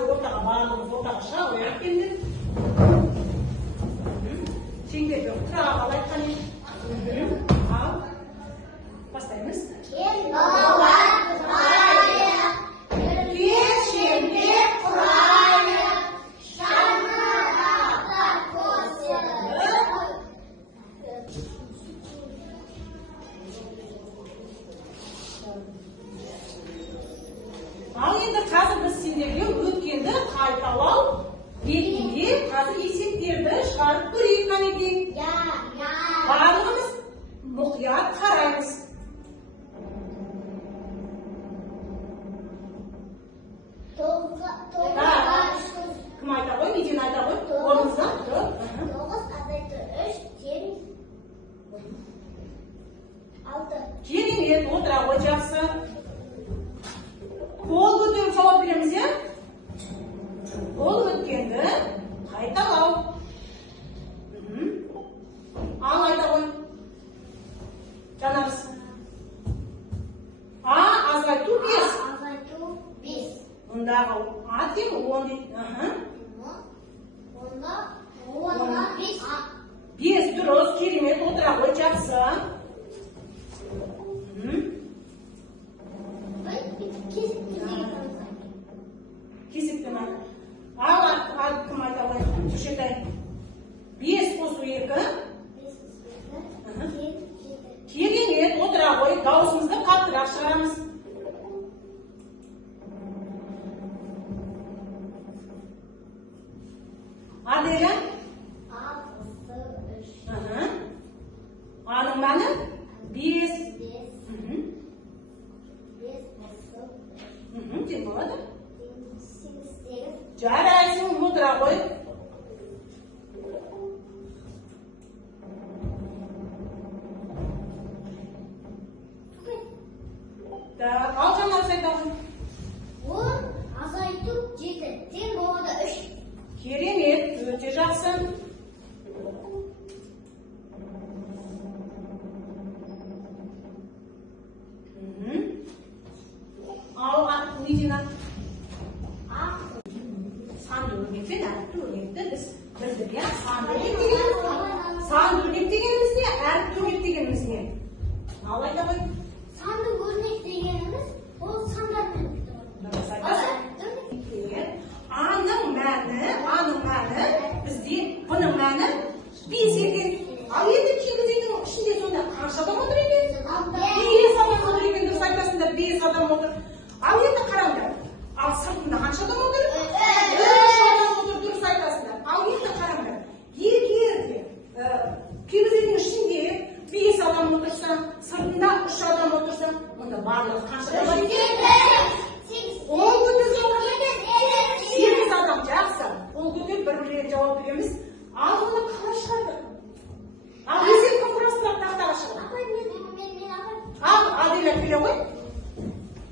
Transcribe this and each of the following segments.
қазір ортаға барлығымыз ортаға шыға қояйық келдік. Шеңберге тұра қалып айтқан едік. Ал бастаймыз. Балалар тұрайық, бірге шеңбер құрайық, шаңырақта қосылып. Ал енді қазір біз сендерге өткенді қайталау ретінде қазір есептерді шығарып көрейік қанекей. Барлығымыз мұқият қараймыз. Кім айта ғой, неден айта ғой? Орныңыздан тұрып. 9 азайту 3 тең 6. Керемет, отыра ғой, жақсы. Қол көтеріп жауап береміз, иә? Қол өткенді қайталау. Ал айта ғой. Жанарыз. Азайту 5. Азайту 5. Мұндағы А тең 10 дейді. Онда 5. 5 дұрыс, керемет, отыра ғой, жақсы. Кесіптен айта. Ал кім айта ғой? Үшетай. 5 қосу 2. Керемет, отыра ғой, дауысымызды қаттырақ шығарамыз. Аделя? Аның мәні? 5. Тең болады? Жарайсың, отыра ғой. Ал жаңағы айта ғой. 10 азайту 7 тең болады 3. Керемет, өте жақсы. Ал неден ат? Санды өрнек пен әріпті өрнекті біз білдік, иә? Санды өрнек дегеніміз не? Әріпті өрнек дегеніміз не? Ал айта ғой. Санды өрнек дегеніміз ол сандармен Аның мәні бізде бұның мәні 5 екен. Ал енді кигізейдің ішінде сонда қанша адам отыр екен? 5 адам отыр екен, дұрыс айтасыңдар, 5 адам отыр. Ал енді қараңдар. Ал сыртында қанша адам отыр? 3 адам отыр, дұрыс айтасыңдар. Ал енді қараңдар. Егер де кигізейдің ішінде 5 адам отырса, сыртында 3 адам отырса, онда барлығы қанша адам бар екен? 8 адам, жақсы. Қол көтеріп бір-біріне жауап береміз. Ал оны қалай шығарды? Ал есепті құрастырып тақтаға шығады. Ал Аделя келе ғой.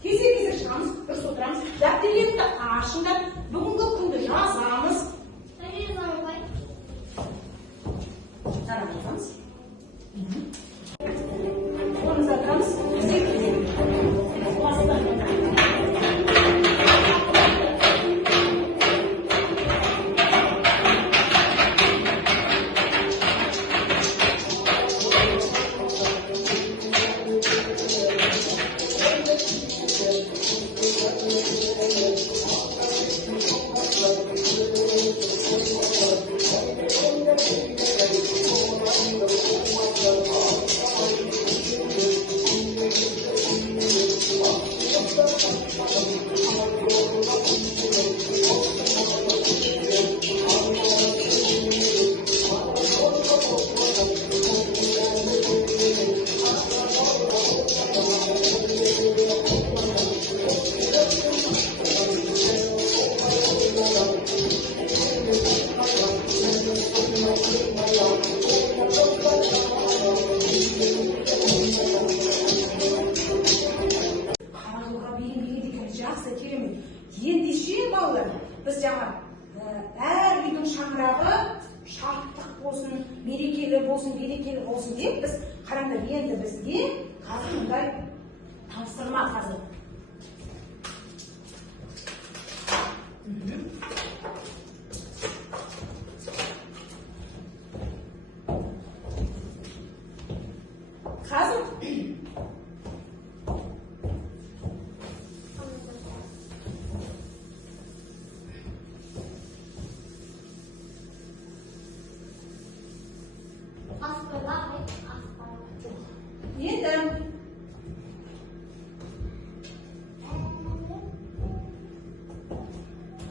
Кезек шығамыз, дұрыс отырамыз. Дәптеріңді ашыңдар. Бүгінгі күнді жазамыз. Тарамыз. Орнымызда тұрамыз. біз жаңа әр үйдің шаңырағы шаттық болсын, берекелі болсын деп біз қараңдар, енді бізге қазір мұндай тапсырма қазір.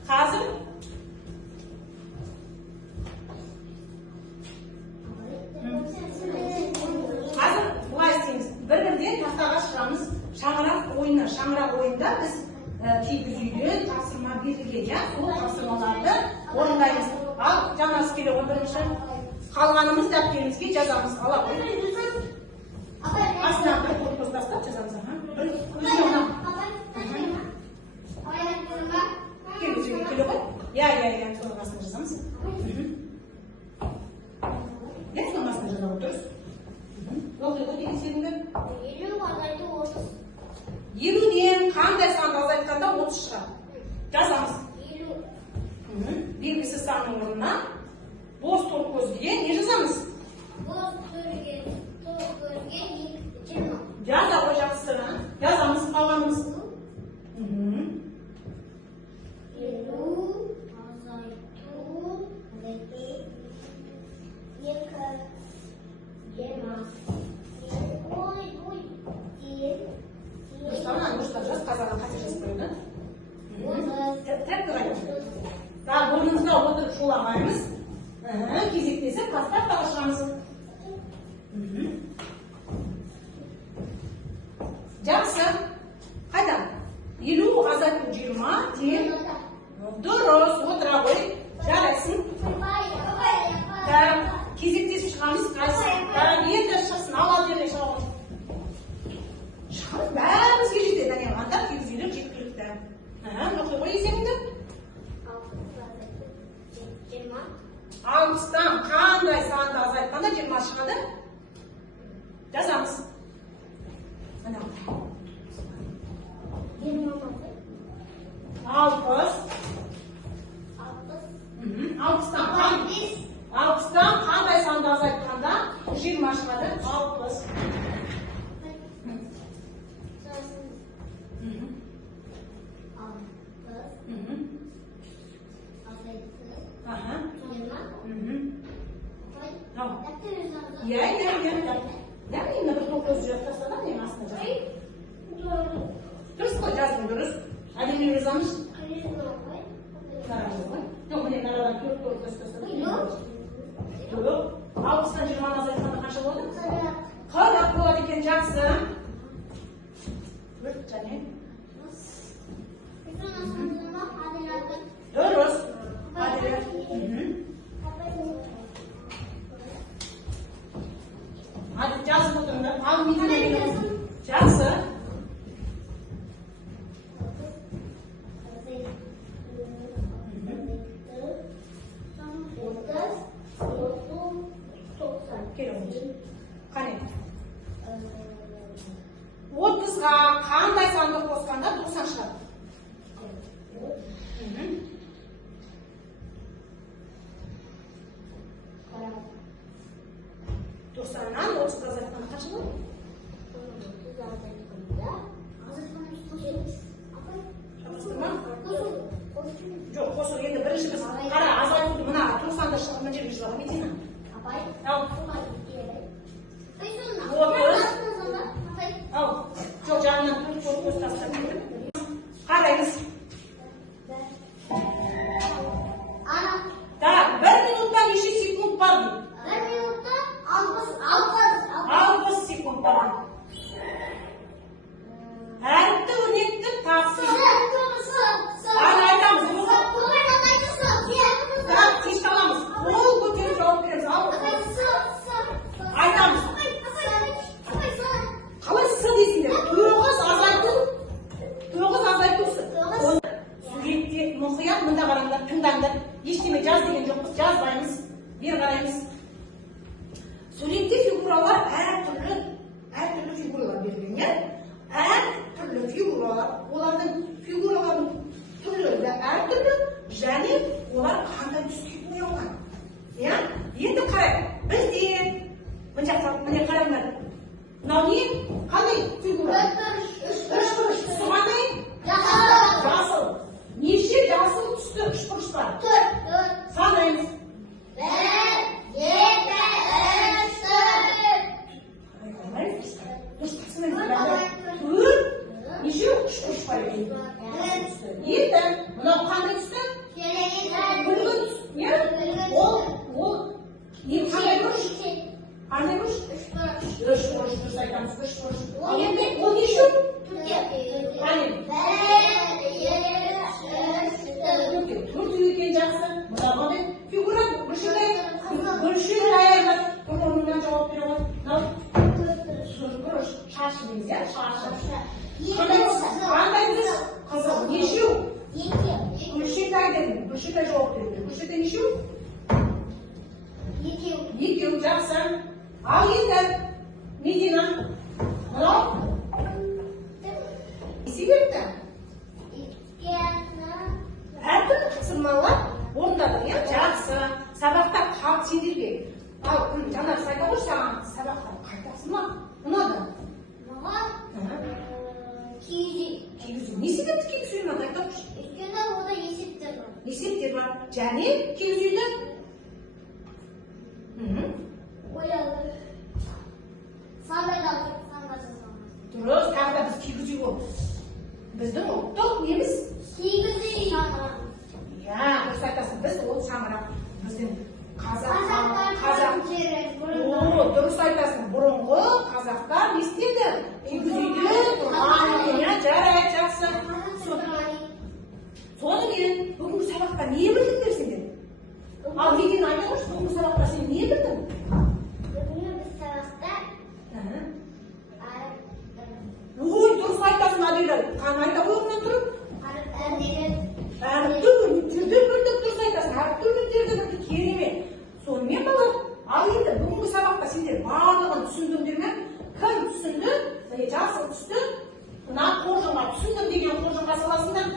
Қазір былай істейміз. Бір-бірден тақтаға шығамыз. Шаңырақ ойында біз кигіз үйде тапсырма берілген, иә? Сол тапсырмаларды орындаймыз. Ал жаңасы келе бірінші қалғанымыз дәптерімізге жазамыз. Ала қойып. Астына бір қос тастап жазамыз. Бір өзіне ұнап. Келе ғой? Я, соның астына жазамыз. Соның астына жазамыз, дұрыс. Оқи ғой деген сеніңді? 50-ден қандай санды азайтқанда 30 шығады. Жазамыз. Белгісіз санның орнына бос тоқ көзге не жазамыз? Boz ko'rgan 20. Жаза ғой жақсы. Жазамыз қалғанымыз. 50. Жаз қазаға қате жазып қойды. Тәп тұрайын. Орнымызда отырып шоламаймыз. Кезектесіп тақтаға шығамыз. Жақсы. Қайда? 50 азайту 20 ден. Дұрыс, отыра ғой. Жарайсың. Кезектесіп шығамыз. Енді шықсын, ала деме шығамыз. Шығамыз, бәрімізге жетеді. Анда кегізелік жеткілікті. Оқи ғой есеңді? 60-тан қандай санды азайтқанда 20 шығады? Жазамыз. 60-тан қандай санды азайтқанда 20 шығады? 60. Именно бір тоқыз жүріп тастадам, мен астына жаздым. Дұрыс қой, жаздым дұрыс. Әдемі жазамыз. Жоқ, міне нарадан 4 тоқыз тастадым. 60-тан 20 азайтқанда қанша болады? 40 болады екен, жақсы. Және? Дұрыс. Hadi жазып отырыңдар. Ал медиа жақсы. Қане? 30-ға қандай санды қосқанда 90 шығады? 90-нан 30-ға азайтқанда қанша болады? Жоқ, қосу енді бірінші біз қара азайтуды мына 90-да шығып мына жерге жазуға метина. Жоқ, жағынан 4 қос тастап кетіп. Қараймыз. Так, 1 минутта неше секунд бар дейді? 1 минутта 60 секунд бар. Әріпті өрнекті тапсыр. Айтамыз. Так, тиіс аламыз. Қол көтеріп жауап береміз. Айтамыз. Қалай сы дейсіңдер? 9 азайту сы. Суретте мұқият мында қараңдар, тыңдаңдар. Ештеме жаз деген жоқпыз, жазбаймыз. Бер қараймыз. Суретте фигуралар әртүрлі фигуралар берілген. Әртүрлі фигуралар, олардың фигуралардың түрлері әртүрлі, және олар қандай түске боялған. Енді қарайық. Бізде міне қараңдар. Мынау не? Қандай фигура? Үшбұрыш. Түсі қандай? Жасыл. Неше жасыл түсті үшбұрыш бар? 4. Санаймыз. 1, 2, 3, 4. Неше үшбұрыш бар екен? Енді, мынау қандай түсті? төртке төртеу екен жақсы. Мынау не? Фигура гүлшен аяғын бір орнынан жауап бере ғой. Мынау шаш дейміз, иә? Шашы. Қандай біз? Қызыл. Нешеу? Гүлшетай дедім. Гүлшетай жауап береді. Гүлшетай нешеу? Екеу, жақсы. Ал енді Медина. Мынау? Не себепті? Әртүрлі тапсырмалар орындадың, иә? Жақсы. Сабақта қалт сендерге. Ал жаңа сайта ғой саған сабақта қай тапсырма? Ұнады? Кигізу. Не себепті кигізу ұнады? Айта қойшы. Өйткені ода есептер бар. Есептер бар. Және кигізуді? Ойлады. Сандайда санға жазған. Дұрыс, тағы да біз кигізу бол. Біздің ұлттық неміз? Кигізу шаңырақ. Я, дұрыс айтасың, біз ол шаңырақ. Біздің дұрыс айтасың, бұрынғы қазақтар не істеді? Кигізуді тұрған, жарайды, жақсы. Сонымен, бүгінгі сабақта не білдіңдер сендер? Ал Медина айта қойшы, бүгінгі сабақта сен не білдің? Бүгінгі сабақта Ой, дұрыс айтасың, Адиля. Қан айта қойғынан тұрып? Әртүрлі түрде білдік, дұрыс айтасың. Әртүрлі түрде білдік, керемет. Сонымен балар, ал енді бүгінгі сабақта сендер барлығын түсіндіңдер ме? Кім түсінді? Жасыл түсті. Мына қоржынға түсіндім деген қоржынға саласыңдар.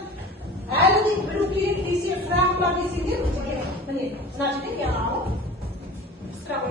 Әлі де білу керек десе, сұрағым бар десеңдер, міне, мына жерде алып, справа